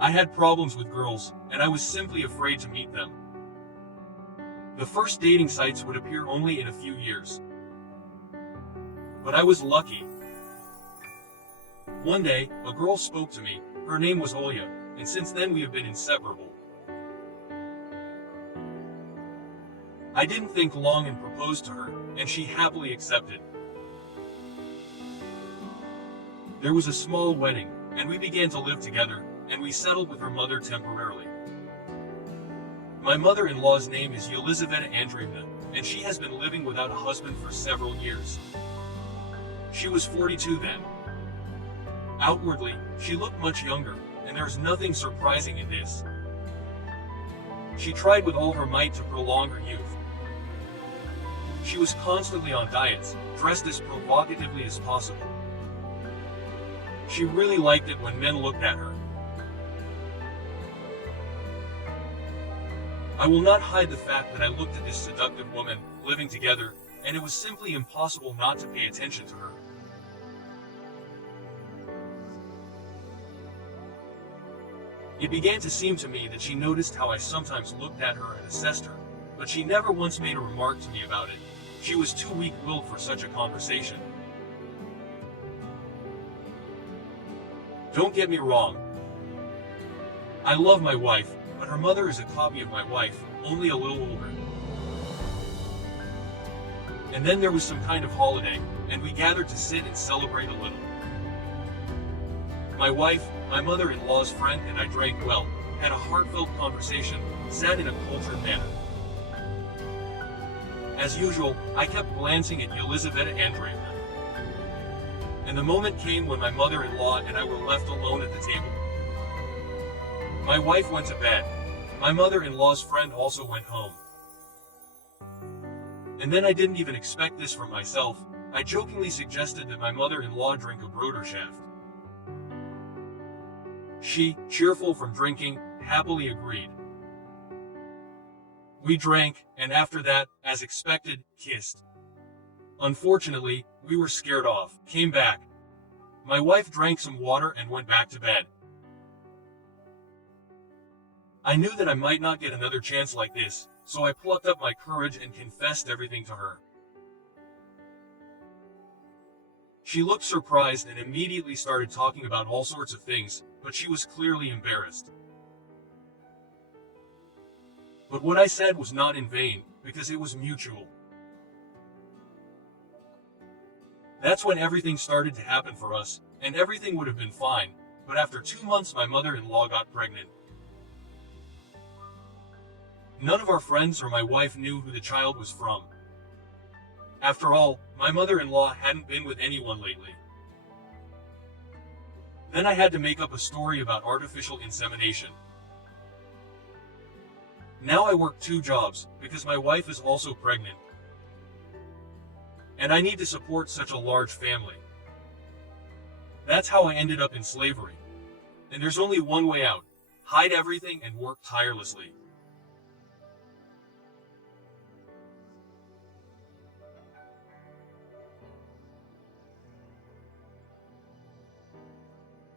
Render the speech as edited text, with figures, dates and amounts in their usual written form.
I had problems with girls, and I was simply afraid to meet them. The first dating sites would appear only in a few years. But I was lucky. One day, a girl spoke to me. Her name was Olya, and since then we have been inseparable. I didn't think long and proposed to her, and she happily accepted. There was a small wedding, and we began to live together, and we settled with her mother temporarily. My mother-in-law's name is Yelizaveta Andreevna, and she has been living without a husband for several years. She was 42 then. Outwardly, she looked much younger, and there is nothing surprising in this. She tried with all her might to prolong her youth. She was constantly on diets, dressed as provocatively as possible. She really liked it when men looked at her. I will not hide the fact that I looked at this seductive woman, living together, and it was simply impossible not to pay attention to her. It began to seem to me that she noticed how I sometimes looked at her and assessed her, but she never once made a remark to me about it. She was too weak-willed for such a conversation. Don't get me wrong. I love my wife, but her mother is a copy of my wife, only a little older. And then there was some kind of holiday, and we gathered to sit and celebrate a little. My wife, my mother-in-law's friend, and I drank well, had a heartfelt conversation, sat in a cultured manner. As usual, I kept glancing at Yelizaveta Andreevna. And the moment came when my mother-in-law and I were left alone at the table. My wife went to bed. My mother-in-law's friend also went home. And then I didn't even expect this from myself. I jokingly suggested that my mother-in-law drink a Bruderschaft. She, cheerful from drinking, happily agreed. We drank, and after that, as expected, kissed. Unfortunately, we were scared off, came back. My wife drank some water and went back to bed. I knew that I might not get another chance like this, so I plucked up my courage and confessed everything to her. She looked surprised and immediately started talking about all sorts of things, but she was clearly embarrassed. But what I said was not in vain, because it was mutual. That's when everything started to happen for us, and everything would have been fine, but after 2 months my mother-in-law got pregnant. None of our friends or my wife knew who the child was from. After all, my mother-in-law hadn't been with anyone lately. Then I had to make up a story about artificial insemination. Now I work 2 jobs, because my wife is also pregnant. And I need to support such a large family. That's how I ended up in slavery. And there's only one way out: hide everything and work tirelessly.